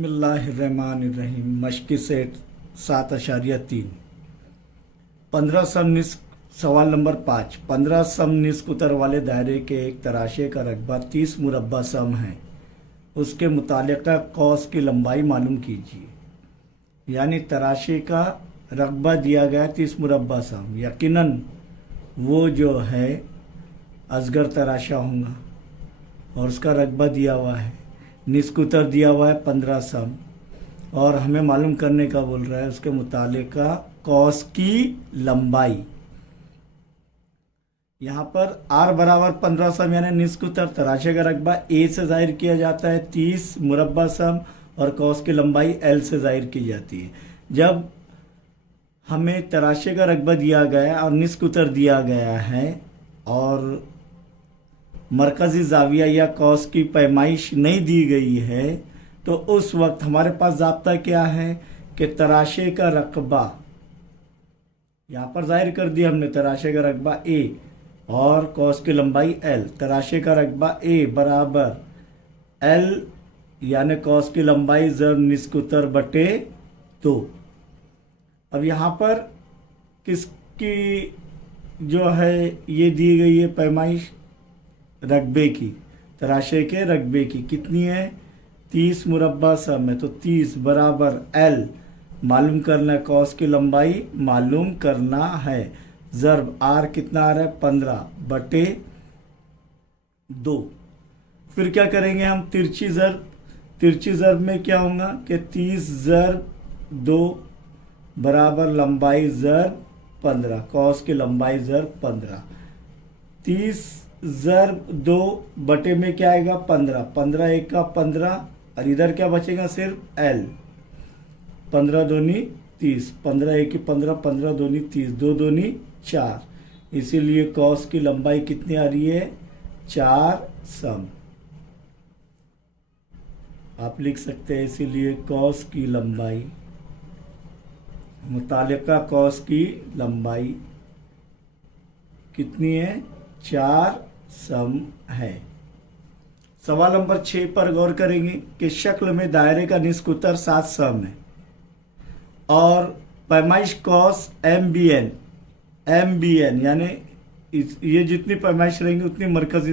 बिस्मिल्लाहिर्रहमानिर्रहीम। मश्क़ी सेट 7.3। 15 सम निस्क। सवाल नंबर 5। 15 सम निस्क उत्तर वाले दायरे के एक तराशे का रकबा 30 मुरब्बा सम है। उसके मुतालिका कौस की लंबाई मालूम कीजिए। यानी तराशे का रकबा दिया गया 30 मुरब्बा सम। यकीनन वो जो है असगर तराशा होगा और उसका रकबा दिया हुआ है। निस्क उत्तर दिया हुआ है 15 सम और हमें मालूम करने का बोल रहा है उसके मुतालिका कौस की लंबाई। यहाँ पर r बराबर 15 सम यानी निस्क उत्तर तराशे का रकबा a से जाहिर किया जाता है 30 मुरब्बा सम और कौस की लंबाई l से जाहिर की जाती है। जब हमें तराशे का रकबा दिया गया और निस्क उत्तर दिया गया है और मरकज़ी ज़ाविया या कौस की पैमाइश नहीं दी गई है तो उस वक्त हमारे पास ज़ाब्ता क्या है कि तराशे का रकबा यहाँ पर जाहिर कर दिया हमने। तराशे का रकबा a और कौस की लंबाई l। तराशे का रकबा a बराबर l यानी कौस की लंबाई ज़र निस्क उत्तर बटे 2। अब यहाँ पर किसकी जो है ये दी गई है पैमाइश रकबे की, तराशे के रकबे की कितनी है 30 मुरब्बा सम है। तो 30 बराबर l मालूम करना है, कौस की लंबाई मालूम करना है। ज़र्ब r कितना आ रहा है 15 बटे 2। फिर क्या करेंगे हम तिरछी ज़र्ब। तिरछी ज़र्ब में क्या होगा कि 30 ज़र्ब 2 बराबर लंबाई ज़र्ब 15, कौस की लंबाई ज़र्ब 15। 30 ज़र्ब 2 बटे में क्या आएगा 15, 15 एक का 15 और इधर क्या बचेगा सिर्फ l। 15 दूनी 30, 15 एक की 15, 15 दूनी 30, 2 दूनी 4। इसीलिए कौस की लंबाई कितनी आ रही है 4 सम। आप लिख सकते हैं इसीलिए कौस की लंबाई मुतालिका कौस की लंबाई कितनी है 4 सम है। सवाल नंबर 6 पर गौर करेंगे कि शक्ल में दायरे का निस्क उत्तर 7 सम है और पैमाइश कौस MBN यानी ये जितनी पैमाइश रहेंगी उतनी मरकजी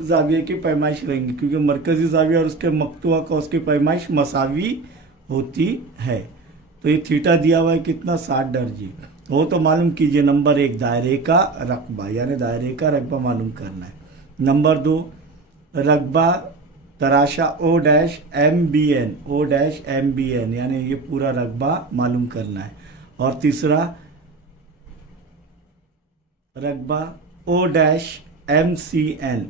जाविया की पैमाइश रहेंगी, क्योंकि मरकजी जाविया और उसके मकतूआ कौस की पैमाइश मसावी होती है। तो ये थीटा दिया हुआ है कितना 60 दर्जे हो। तो मालूम कीजिए नंबर 1 दायरे का रकबा यानी दायरे का रकबा मालूम करना है। नंबर 2 रकबा तराशा O-MBN यानी ये पूरा रकबा मालूम करना है। और तीसरा रकबा O-MCN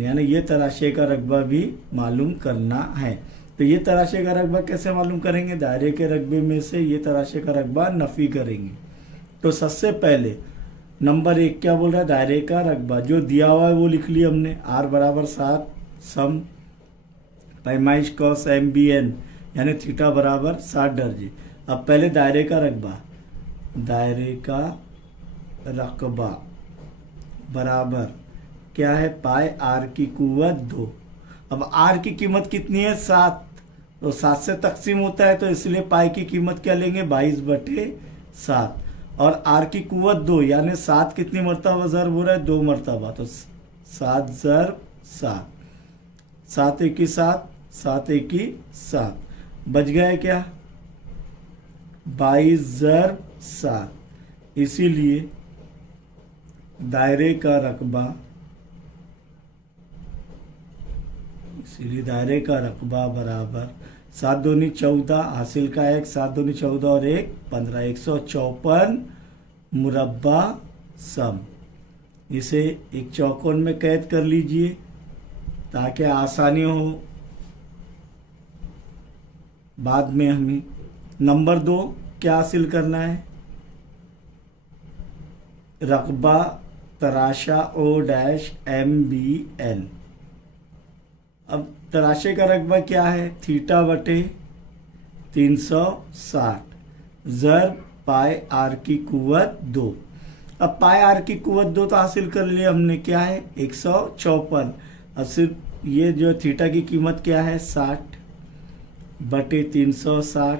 यानी ये तराशे का रकबा भी मालूम करना है। तो ये तराशे का रकबा कैसे मालूम करेंगे, दायरे के रकबे में से ये तराशे का रकबा नफ़ी करेंगे। तो सबसे पहले नंबर 1 क्या बोल रहा है दायरे का रकबा जो दिया हुआ है वो लिख लिया हमने। r बराबर 7 सम पैमाइश कौस MBN यानी थीटा बराबर 60 दर्जे। अब पहले दायरे का रकबा बराबर क्या है पाई r की कुव्वत 2। अब r की कीमत कितनी है 7, तो 7 से तकसीम होता है तो इसलिए पाई की कीमत क्या लेंगे 22 बटे 7 और r की कुव्वत 2 यानी 7 कितनी मरतबा ज़र्ब हो रहा है 2 मरतबा। तो 7 ज़र्ब 7, 7 एक की 7, 7 एक की 7 बच गया क्या 22 ज़र्ब 7। इसीलिए दायरे का रकबा बराबर 7 दूनी 14 हासिल का 1, 7 दूनी 14 और 1 15, 154 मुरब्बा सम। इसे एक चौकोन में कैद कर लीजिए ताकि आसानी हो बाद में हमें। नंबर 2 क्या हासिल करना है रकबा तराशा O-MBN। अब तराशे का रकबा क्या है थीटा बटे 360 ज़र्ब पाई r की कुव्वत 2। अब पाई r की कुव्वत 2 तो हासिल कर लिया हमने क्या है 154। अब सिर्फ ये जो थीटा की कीमत क्या है 60 बटे 360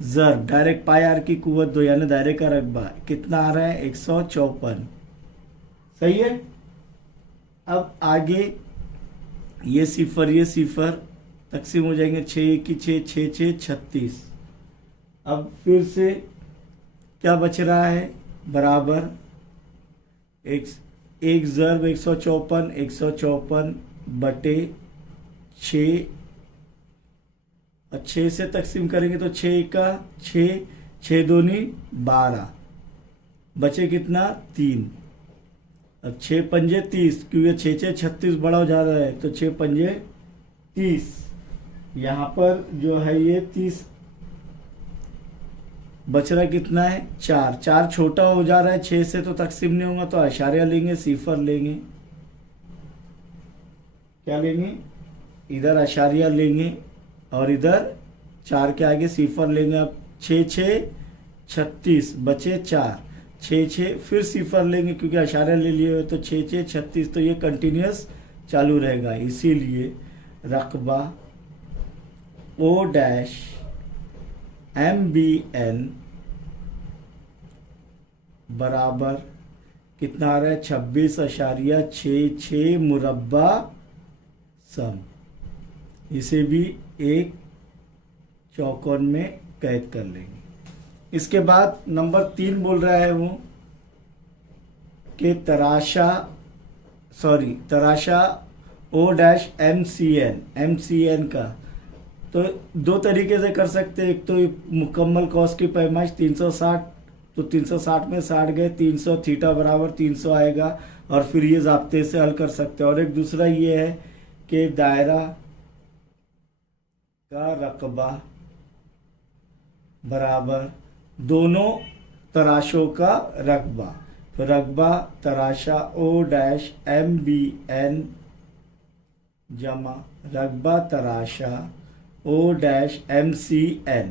ज़र डायरेक्ट पाई आर की कुवत 2 यानी दायरे का रकबा कितना आ रहा है 154। सही है। अब आगे ये सिफर तकसीम हो जाएंगे 6 की 6 6 6 36। अब फिर से क्या बच रहा है बराबर एक ज़र 154 बटे 6 और 6 से तकसीम करेंगे तो 6 का 6 6 दूनी 12 बचे कितना 3। अब 6 पंजे 30 क्योंकि 6 6 36 बड़ा हो जा रहा है तो 6 पंजे 30। यहाँ पर जो है ये 30 बच रहा कितना है 4 4 छोटा हो जा रहा है 6 से तो तकसीम नहीं होगा तो अशारिया लेंगे सिफर लेंगे। क्या लेंगे इधर अशारिया लेंगे और इधर 4 के आगे सिफर लेंगे। अब 6 6 36 बचे 4 6 6 फिर सिफर लेंगे क्योंकि अशारिया ले लिए हुए तो 6 6 36 तो ये कंटिन्यूस चालू रहेगा। इसीलिए रकबा O डैश MBN बराबर कितना आ रहा है 26.66 मुरब्बा सम। इसे भी एक चौकोन में कैद कर लेंगे। इसके बाद नंबर 3 बोल रहा है वो कि तराशा O डैश MCN का तो 2 तरीके से कर सकते हैं। एक तो मुकम्मल कॉस की पैमाइश 360 तो 360 में 60 गए 300 थीटा बराबर 300 आएगा और फिर ये ज़ाब्ते से हल कर सकते हैं। और एक दूसरा ये है कि दायरा का रकबा बराबर दोनों तराशों का रकबा। तो रकबा तराशा O डैश MBN जमा रकबा तराशा O डैश MCN।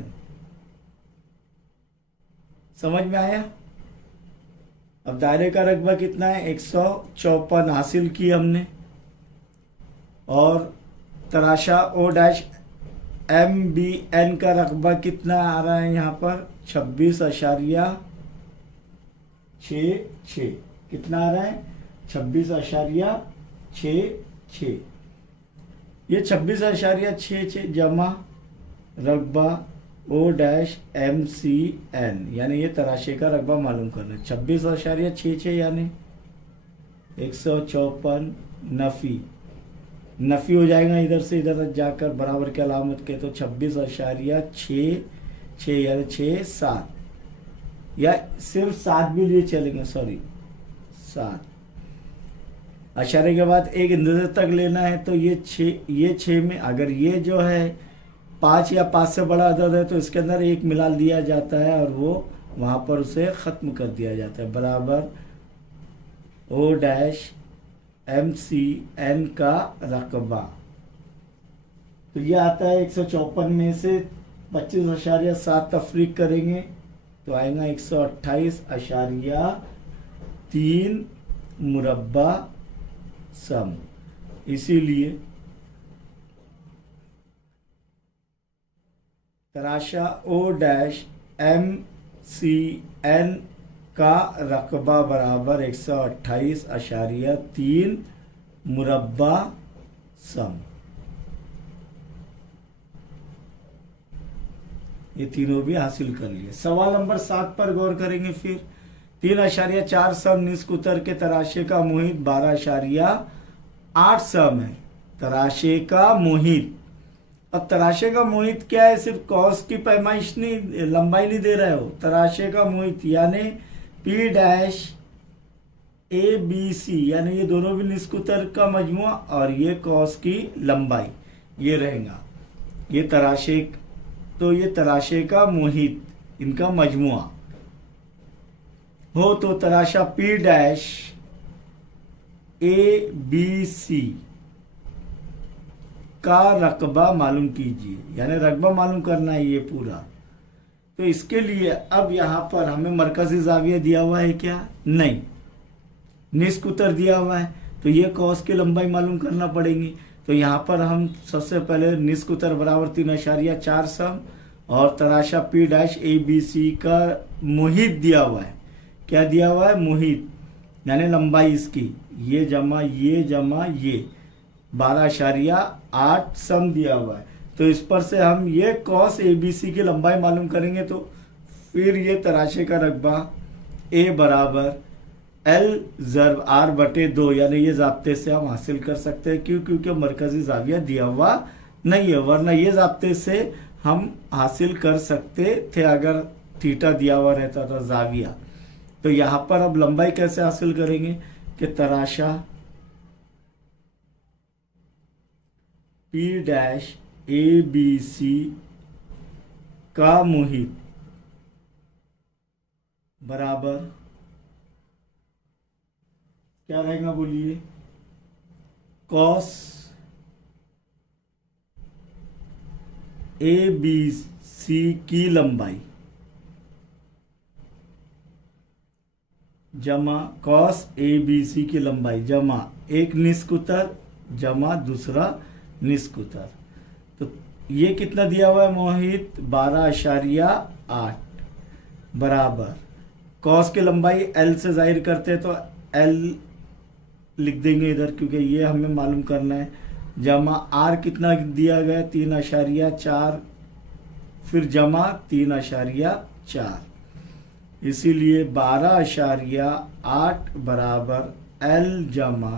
समझ में आया। अब दायरे का रकबा कितना है 154 हासिल की हमने और तराशा O डैश MBN का रकबा कितना आ रहा है यहाँ पर 26.66। कितना आ रहा है 26.66। ये 26.66 जमा रकबा O डैश MCN यानी ये तराशे का रकबा मालूम करना 26.66 यानी 154 नफ़ी हो जाएगा इधर से इधर जाकर बराबर के अलामत के तो 26.66 यानी 6 7 या सिर्फ 7 भी लिए चलेंगे 7 अशारे के बाद एक इंतज़ार तक लेना है तो ये 6 में अगर ये जो है 5 या 5 से बड़ा अदद है तो इसके अंदर एक मिला दिया जाता है और वो वहाँ पर उसे ख़त्म कर दिया जाता है बराबर O डैश MCN का रकबा। तो ये आता है 154 में से 25.7 तफरीक करेंगे तो आएगा 128.3 मुरब्बा सम। इसीलिए तराशा O डैश MCN का रकबा बराबर 128.3 मुरब्बा सम। ये तीनों भी हासिल कर लिए। सवाल नंबर 7 पर गौर करेंगे। फिर 3.4 सम निस्क उतर के तराशे का मुहित 12.8 सम है। तराशे का मुहित, अब तराशे का मुहित क्या है, सिर्फ कॉस की पैमाइश नहीं, लंबाई नहीं दे रहे हो, तराशे का मुहित यानी P डैश ABC यानी ये दोनों भी निस्क उतर का मजमुआ और ये कॉस की लंबाई ये रहेगा। ये तराशे तो ये तराशे का मुहित इनका मजमुआ हो तो तराशा P डैश ABC का रकबा मालूम कीजिए, यानी रकबा मालूम करना है ये पूरा। तो इसके लिए अब यहाँ पर हमें मरकजी जाविया दिया हुआ है क्या, नहीं, निस्क उतर दिया हुआ है तो ये कॉस की लंबाई मालूम करना पड़ेगी। तो यहाँ पर हम सबसे पहले निष्क उत्तर बराबर 3.4 सम और तराशा P dash A B C का मुहित दिया हुआ है। क्या दिया हुआ है? मुहित, यानी लंबाई इसकी, ये जमा ये 12.8 सम दिया हुआ है। तो इस पर से हम ये कॉस ए बी सी की लंबाई मालूम करेंगे। तो फिर ये तराशे का रकबा ए बराबर एल ज़र्ब आर बटे 2, यानी ये ज़ाब्ते से हम हासिल कर सकते हैं। क्यों? क्योंकि मरकज़ी ज़ाविया दिया हुआ नहीं है, वरना ये ज़ाब्ते से हम हासिल कर सकते थे अगर थीटा दिया हुआ रहता था ज़ाविया। तो यहाँ पर अब लंबाई कैसे हासिल करेंगे कि तराशा P dash A B C का मुहित बराबर क्या रहेगा? बोलिए, कॉस ए बी सी की लंबाई जमा कॉस ए बी सी की लंबाई जमा एक निष्क उत्तर जमा दूसरा निष्क उत्तर। तो ये कितना दिया हुआ है मोहित? 12.8 बराबर कॉस की लंबाई एल से जाहिर करते हैं तो एल लिख देंगे इधर, क्योंकि ये हमें मालूम करना है। जमा आर कितना दिया गया? 3.4, फिर जमा 3.4, इसीलिए 12.8 बराबर एल जमा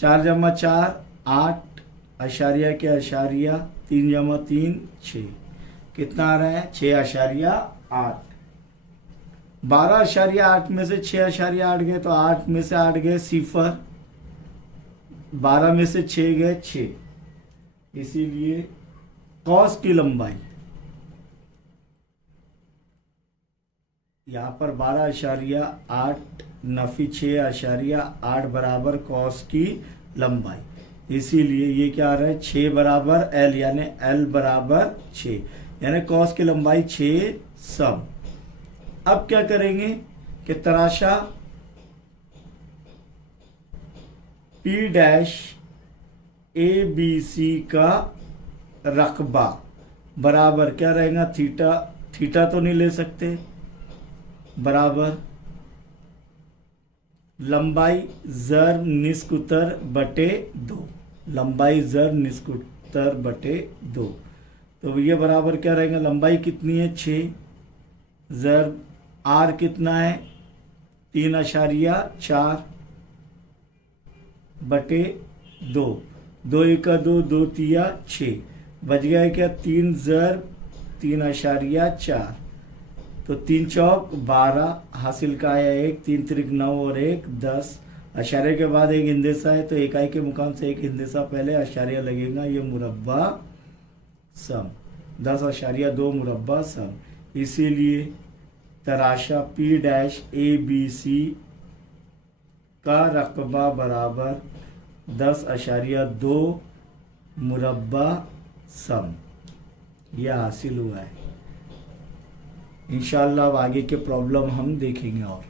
4 जमा 4 8 अशारिया के अशारिया 3 जमा 3 6, कितना आ रहा है? 6.8। 12.8 में से 6.8 गए तो 8 में से 8 गए सिफर, 12 में से 6 गए 6, इसीलिए कॉस की लंबाई यहाँ पर 12.8 नफी 6.8 बराबर कॉस की लंबाई, इसीलिए ये क्या आ रहा है? 6 बराबर एल, यानी एल बराबर 6, यानी कॉस की लंबाई 6 सम। अब क्या करेंगे कि तराशा P dash A B C का रकबा बराबर क्या रहेगा? थीटा, थीटा तो नहीं ले सकते, बराबर लंबाई ज़र निष्क उत्तर बटे 2, लंबाई ज़र निष्क उत्तर बटे 2। तो ये बराबर क्या रहेगा? लंबाई कितनी है? 6 ज़र आर कितना है? 3.4 बटे 2, 2 1 2 2 3 6, बच गया क्या? 3 ज़र 3.4, तो 3 चौक 12 हासिल का आया 1, 3 त्रिक 9 और 1 10, अशारे के बाद एक हिंदेसा है तो इकाई के मुकाम से एक हिंदेसा पहले अशारिया लगेगा, ये मुरब्बा सम 10.2 मुरब्बा सम। इसीलिए तराशा P dash A B C का रकबा बराबर 10.2 मुरब्बा सम, यह हासिल हुआ है। इंशाअल्लाह अब आगे के प्रॉब्लम हम देखेंगे और